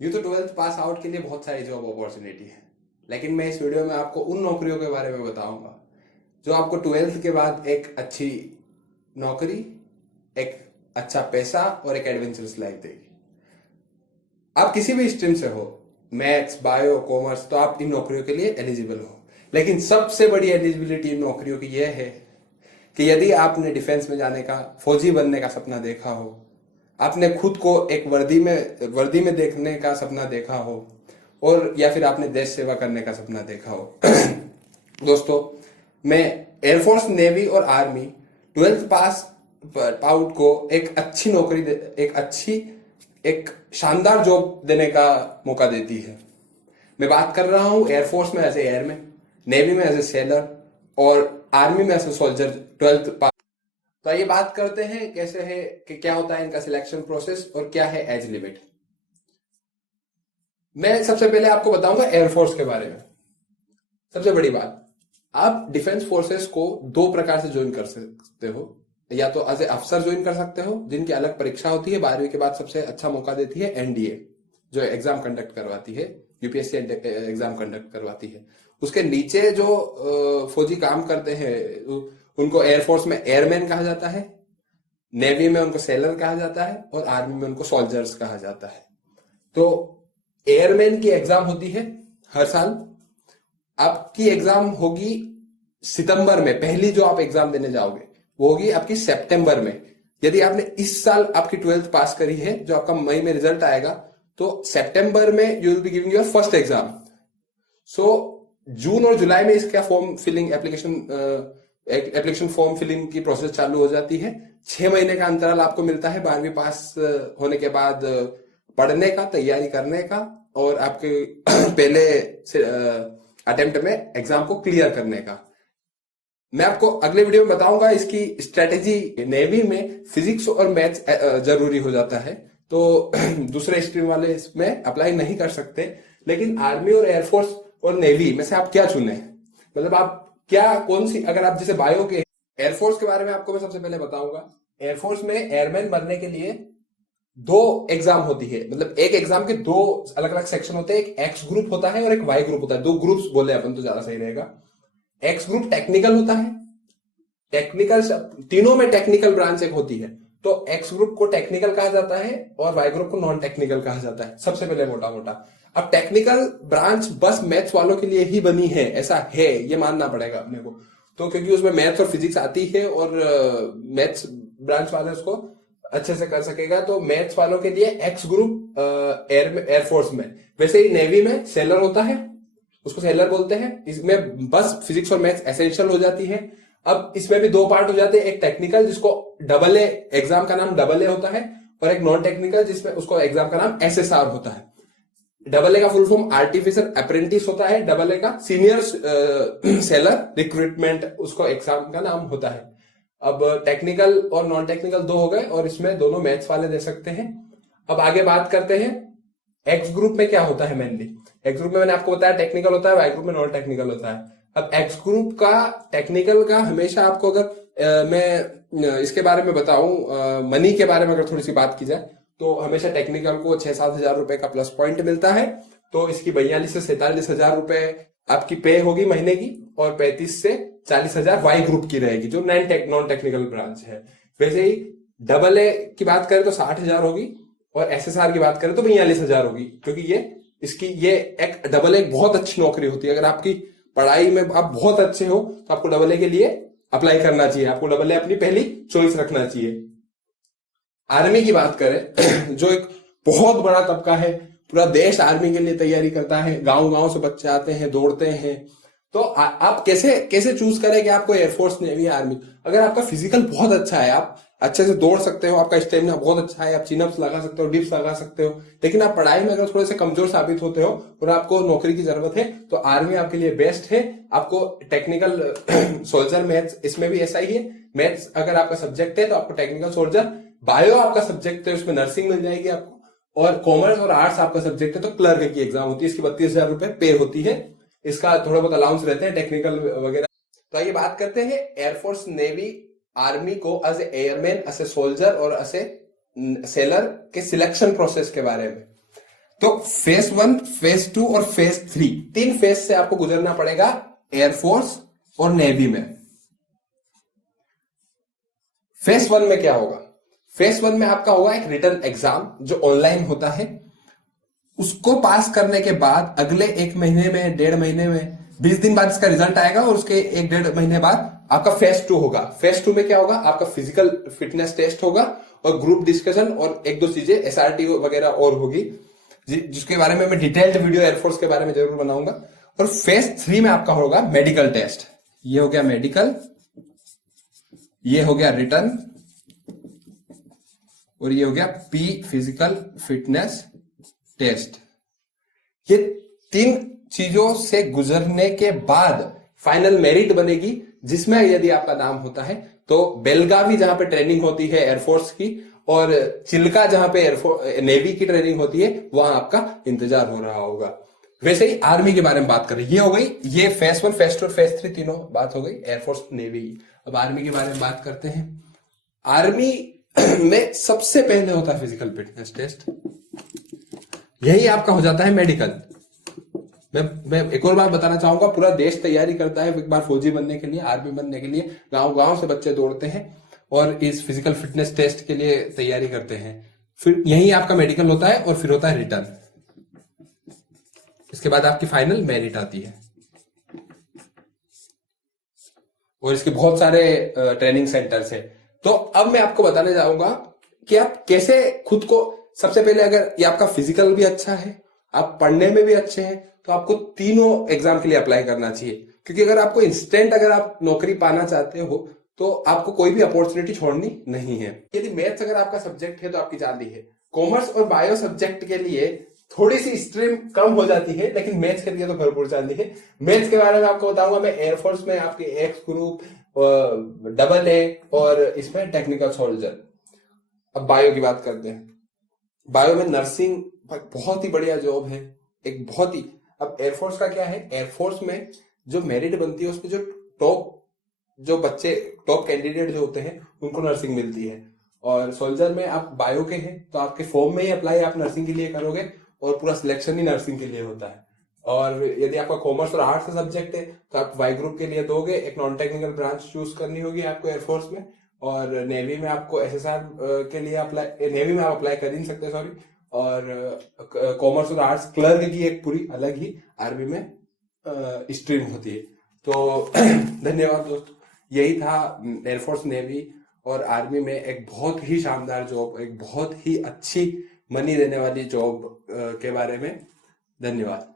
यूँ तो 12th pass out के लिए बहुत सारी जॉब अपॉर्चुनिटी है, लेकिन मैं इस वीडियो में आपको उन नौकरियों के बारे में बताऊंगा जो आपको 12th के बाद एक अच्छी नौकरी, एक अच्छा पैसा और एक एडवेंचरस लाइफ देगी। आप किसी भी स्ट्रीम से हो, मैथ्स, बायो, कॉमर्स, तो आप इन नौकरियों के लिए एलिजिबल हो। लेकिन सबसे बड़ी एलिजिबिलिटी इन नौकरियों की यह है कि यदि आपने डिफेंस में जाने का, फौजी बनने का सपना देखा हो, आपने खुद को एक वर्दी में देखने का सपना देखा हो, और या फिर आपने देश सेवा करने का सपना देखा हो दोस्तों, मैं एयरफोर्स, नेवी और आर्मी 12th पास आउट को एक अच्छी नौकरी, एक शानदार जॉब देने का मौका देती है। मैं बात कर रहा हूं एयरफोर्स में एज ए एयरमैन, नेवी में एज ए सेलर और आर्मी में एज ए सोल्जर 12th पास। तो आइए बात करते हैं कैसे है कि क्या होता है इनका सिलेक्शन प्रोसेस और क्या है एज लिमिट। मैं सबसे पहले आपको बताऊंगा एयरफोर्स के बारे में। सबसे बड़ी बात, आप डिफेंस फोर्सेस को दो प्रकार से ज्वाइन कर सकते हो। या तो एज ए अफसर ज्वाइन कर सकते हो, जिनकी अलग परीक्षा होती है, 12वीं के बाद सबसे अच्छा मौका देती है एनडीए, जो एग्जाम कंडक्ट करवाती है, यूपीएससी एग्जाम कंडक्ट करवाती है। उसके नीचे जो फौजी काम करते हैं उनको एयरफोर्स में एयरमैन कहा जाता है, नेवी में उनको सेलर कहा जाता है और आर्मी में उनको सोल्जर्स कहा जाता है। तो एयरमैन की एग्जाम होती है हर साल। आपकी एग्जाम होगी सितंबर में, पहली जो आप एग्जाम देने जाओगे वो होगी आपकी सितंबर में। यदि आपने इस साल आपकी 12th पास करी है, जो आपका मई में रिजल्ट आएगा, तो सितंबर में you will be giving your first exam. So जून और जुलाई में इसका form filling application form filling की प्रोसेस चालू हो जाती है। 6 महीने का अंतराल आपको मिलता है 12वीं पास होने के बाद पढ़ने का, तैयारी करने का और आपके पहले अटेम्प्ट में एग्जाम को क्लियर करने का। मैं आपको अगले वीडियो में बताऊंगा इसकी स्ट्रेटेजी। नेवी में फिजिक्स और मैथ्स जरूरी हो जाता है, तो दूसरे स्ट्रीम वाले इसमें अप्लाई नहीं कर सकते। लेकिन आर्मी और एयरफोर्स और नेवी में से आप क्या चुने, मतलब आप क्या, कौन सी, अगर आप जैसे बायो के, एयरफोर्स के बारे में आपको मैं सबसे पहले बताऊंगा। एयरफोर्स में एयरमैन बनने के लिए 2 एग्जाम होती है, मतलब एक एग्जाम के 2 अलग अलग सेक्शन होते हैं। एक एक्स ग्रुप होता है और एक वाई ग्रुप होता है। 2 ग्रुप्स बोले अपन तो ज्यादा सही रहेगा। एक्स ग्रुप टेक्निकल होता है, टेक्निकल, तीनों में टेक्निकल ब्रांच एक होती है, तो एक्स ग्रुप को टेक्निकल कहा जाता है और वाई ग्रुप को नॉन टेक्निकल कहा जाता है, सबसे पहले मोटा मोटा। अब टेक्निकल ब्रांच बस मैथ्स वालों के लिए ही बनी है, ऐसा है, ये मानना पड़ेगा अपने को। तो क्योंकि उसमें मैथ्स और फिजिक्स आती है और मैथ्स ब्रांच वाले उसको अच्छे से कर सकेगा, तो मैथ्स वालों के लिए एक्स ग्रुप एयरफोर्स में। वैसे ही नेवी में सेलर होता है, उसको सेलर बोलते हैं। इसमें बस फिजिक्स और मैथ्स एसेंशियल हो जाती है। अब इसमें भी 2 पार्ट हो जाते हैं, एक टेक्निकल जिसको डबल ए, एग्जाम का नाम डबल ए होता है, और एक नॉन टेक्निकल जिसमें उसको एग्जाम का नाम एसएसआर होता है। डबल ए का फुल फॉर्म आर्टिफिशियल अप्रेंटिस होता है, डबल ए का सीनियर सेलर रिक्रूटमेंट, उसको एग्जाम का नाम होता है। अब टेक्निकल और नॉन टेक्निकल 2 हो गए, और इसमें दोनों मैथ्स वाले दे सकते हैं। अब आगे बात करते हैं एक्स ग्रुप में क्या होता है। मेनली एक्स ग्रुप में मैंने आपको बताया टेक्निकल होता है, वाई ग्रुप में नॉन टेक्निकल होता है। अब एक्स ग्रुप का, टेक्निकल का, हमेशा आपको, अगर मैं इसके बारे में बताऊं, मनी के बारे में अगर थोड़ी सी बात की जाए, तो हमेशा टेक्निकल को 6-7 हजार रुपए का प्लस पॉइंट मिलता है। तो इसकी 42 से 47 हजार रुपए आपकी पे होगी महीने की, और 35 से 40 हजार वाई ग्रुप की रहेगी, जो नॉन टेक्निकल ब्रांच है। वैसे ही डबल ए की बात करें तो 60 हजार होगी, और एसएसआर की बात करें तो 42 हजार होगी, क्योंकि ये एक डबल ए बहुत अच्छी नौकरी होती है। अगर आपकी पढ़ाई में आप बहुत अच्छे हो तो आपको डबल ए के लिए अप्लाई करना चाहिए, आपको डबल ए अपनी पहली चॉइस रखना चाहिए। आर्मी की बात करें जो एक बहुत बड़ा तबका है, पूरा देश आर्मी के लिए तैयारी करता है, गांव गांव से बच्चे आते हैं, दौड़ते हैं। तो आप कैसे चूज करें कि आपको एयरफोर्स, नेवी, आर्मी। अगर आपका फिजिकल बहुत अच्छा है, आप अच्छे से दौड़ सकते हो, आपका स्टेमिना बहुत अच्छा है, आप चिनअप्स लगा सकते हो, डिप्स लगा सकते हो, लेकिन आप पढ़ाई में अगर थोड़े से कमजोर साबित होते हो और आपको नौकरी की जरूरत है, तो आर्मी आपके लिए बेस्ट है। आपको टेक्निकल सोल्जर, मैथ्स, इसमें भी ऐसा ही है। मैथ्स अगर आपका सब्जेक्ट है तो आपको टेक्निकल सोल्जर, बायो आपका सब्जेक्ट है उसमें नर्सिंग मिल जाएगी आपको, और कॉमर्स और आर्ट्स आपका सब्जेक्ट है तो क्लर्क की एग्जाम होती है। इसकी 32 हजार रुपए पे होती है, इसका थोड़ा बहुत अलाउंस रहते हैं टेक्निकल वगैरह। तो आइए बात करते हैं एयरफोर्स, नेवी, आर्मी को as a airman, as a soldier और एज ए सेलर के सिलेक्शन प्रोसेस के बारे में। तो फेज 1, फेज 2 और फेज 3, 3 फेज से आपको गुजरना पड़ेगा एयरफोर्स और नेवी में। फेज 1 में क्या होगा? फेज 1 में आपका होगा एक रिटन एग्जाम जो ऑनलाइन होता है। उसको पास करने के बाद अगले 1 महीने में, 1.5 महीने में, 20 दिन बाद इसका रिजल्ट आएगा और उसके 1-1.5 महीने बाद आपका फेज 2 होगा। फेज 2 में क्या होगा? आपका फिजिकल फिटनेस टेस्ट होगा और ग्रुप डिस्कशन और 1-2 चीजें एसआरटी वगैरह और होगी, जिसके बारे में मैं डिटेल्ड वीडियो एयरफोर्स के बारे में जरूर बनाऊंगा। और फेज 3 में आपका होगा मेडिकल टेस्ट। ये हो गया मेडिकल, ये हो गया रिटन और ये हो गया पी फिजिकल फिटनेस टेस्ट। ये 3 चीजों से गुजरने के बाद फाइनल मेरिट बनेगी, जिसमें यदि आपका नाम होता है तो बेलगावी जहां पे ट्रेनिंग होती है एयरफोर्स की और चिल्का जहां पे नेवी की ट्रेनिंग होती है, वहां आपका इंतजार हो रहा होगा। वैसे ही आर्मी के बारे में बात करें, ये हो गई, ये फेज 1, फेज 2 और फेज 3 तीनों बात हो गई एयरफोर्स नेवी। अब आर्मी के बारे में बात करते हैं। आर्मी में सबसे पहले होता है फिजिकल फिटनेस टेस्ट, यही आपका हो जाता है मेडिकल। मैं एक और बात बताना चाहूंगा, पूरा देश तैयारी करता है एक बार फौजी बनने के लिए, आर्मी बनने के लिए। गांव गांव से बच्चे दौड़ते हैं और इस फिजिकल फिटनेस टेस्ट के लिए तैयारी करते हैं। फिर यही आपका मेडिकल होता है और फिर होता है रिटर्न। इसके बाद आपकी फाइनल मेरिट आती है और इसके बहुत सारे ट्रेनिंग सेंटर्स है। तो अब मैं आपको बताने जाऊंगा कि आप कैसे खुद को, सबसे पहले अगर ये आपका फिजिकल भी अच्छा है, आप पढ़ने में भी अच्छे हैं, तो आपको तीनों एग्जाम के लिए अप्लाई करना चाहिए। क्योंकि अगर आपको इंस्टेंट अगर आप नौकरी पाना चाहते हो तो आपको कोई भी अपॉर्चुनिटी छोड़नी नहीं है। यदि मैथ्स अगर आपका सब्जेक्ट है तो आपकी जान ली है। कॉमर्स और बायो सब्जेक्ट के लिए थोड़ी सी स्ट्रीम कम हो जाती है, लेकिन मैथ्स के लिए तो भरपूर जाती है। मैथ्स के बारे में आपको बताऊंगा मैं एयरफोर्स में आपके एक्स ग्रुप, AA और इसमें टेक्निकल सोल्जर। अब बायो की बात करते हैं। बायो में नर्सिंग बहुत ही बढ़िया जॉब है, एक बहुत ही। अब एयरफोर्स का क्या है, एयरफोर्स में जो मेरिट बनती है उसमें जो टॉप कैंडिडेट जो होते हैं उनको नर्सिंग मिलती है। और सोल्जर में आप बायो के हैं तो आपके फॉर्म में ही अप्लाई आप नर्सिंग के लिए करोगे और पूरा सिलेक्शन ही नर्सिंग के लिए होता है। और यदि आपका कॉमर्स और आर्ट्स का सब्जेक्ट है तो आप वाई ग्रुप के लिए दोगे, एक नॉन टेक्निकल ब्रांच चूज करनी होगी आपको एयरफोर्स में। और नेवी में आपको SSR के लिए नेवी में आप अप्लाई कर ही नहीं सकते, सॉरी। और कॉमर्स और आर्ट्स क्लर्क की एक पूरी अलग ही आर्मी में स्ट्रीम होती है। तो धन्यवाद दोस्तों, यही था एयरफोर्स, नेवी और आर्मी में एक बहुत ही शानदार जॉब, एक बहुत ही अच्छी मनी देने वाली जॉब के बारे में। धन्यवाद।